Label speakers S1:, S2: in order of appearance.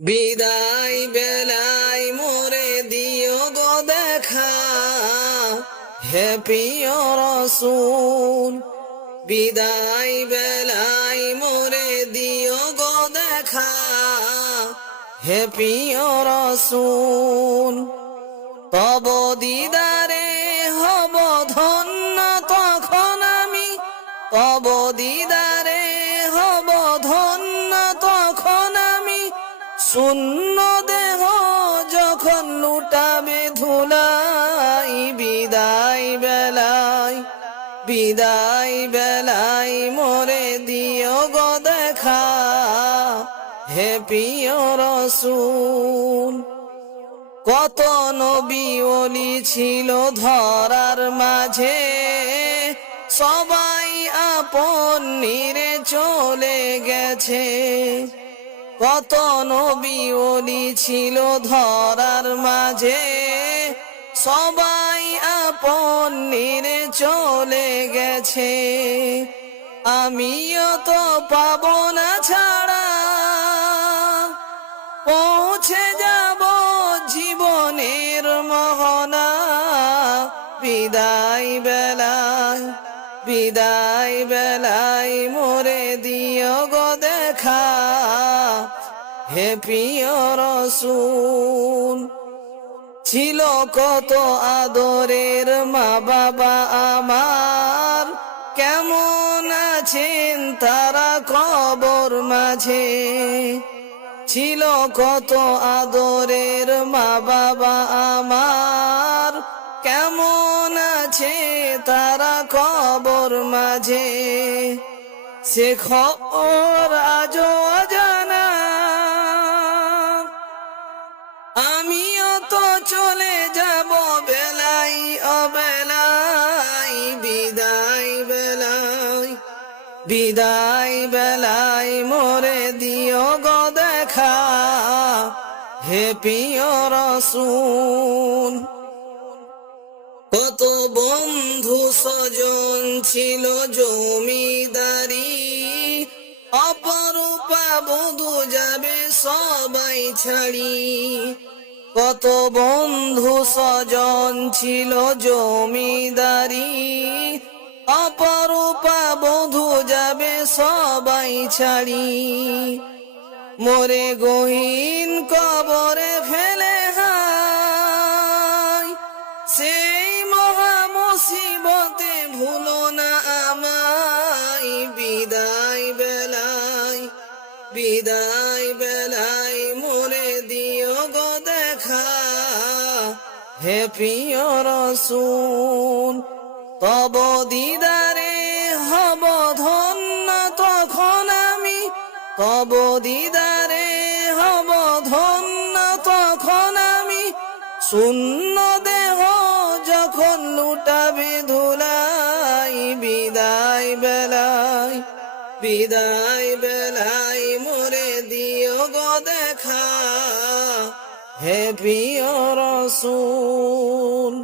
S1: বিদায় বেলায় মোরে দিও গো দেখা। হে প্রিয় রসুল, বিদায় বেলায় মোরে দিও গো দেখা। হে প্রিয় রসুল, তব দিদারে হব ধন্য, তখন আমি তব দিদারে শূন্য দেহ যখন লুটাবে ধুলাই, বিদায় বেলায় বিদায় বেলায় মোরে দিও গো দেখা। হে প্রিয় রসুল, কত নবী ওলি ছিল ধরার মাঝে। সবাই আপন নিরে চলে গেছে। কত নবী ওলি ছিল ধরার মাঝে। সবাই আপন নিরে চলে গেছে। আমিও তো পাবো না ছাড়া। পৌঁছে যাব জীবনের মহনা। বিদায় বেলায় বিদায় বেলায় হে প্রিয় রসুল, ছিল কত আদরের মা বাবা আমার। কেমন আছেন তারা কবর মাঝে? ছিল কত আদরের মা বাবা আমার। কেমন আছে তারা কবর মাঝে? সে খবর আজও অজানা আমিও তো চলে যাব বেলাই, অবেলাই, বিদায় বেলাই বিদায় বেলাই, মোরে দিও গো দেখা, হে প্রিয় রসুন কত বন্ধু স্বজন ছিল জমিদারি, অপরূপা বধু যাবে সবাই ছাড়ি। কত বন্ধু স্বজন ছিল জমিদারি। অপরূপা বধু যাবে সবাই ছাড়ি। মোরে গহীন কবরে ফেলে হায় সেই মহা মুসিবতে ভুলো না আমায়। বিদায় বেলায় বিদায় বেলায়। হে প্রিয় রসুল, তব দিদারে হব ধন্য তখন আমি। তব দিদারে হব ধন্য তখন আমি। শূন্য দেহ যখন লুটাবে ধুলাই, বিদায় বেলায় বিদায় বেলায় মোরে দিও দেখা হে প্রিয় রসুল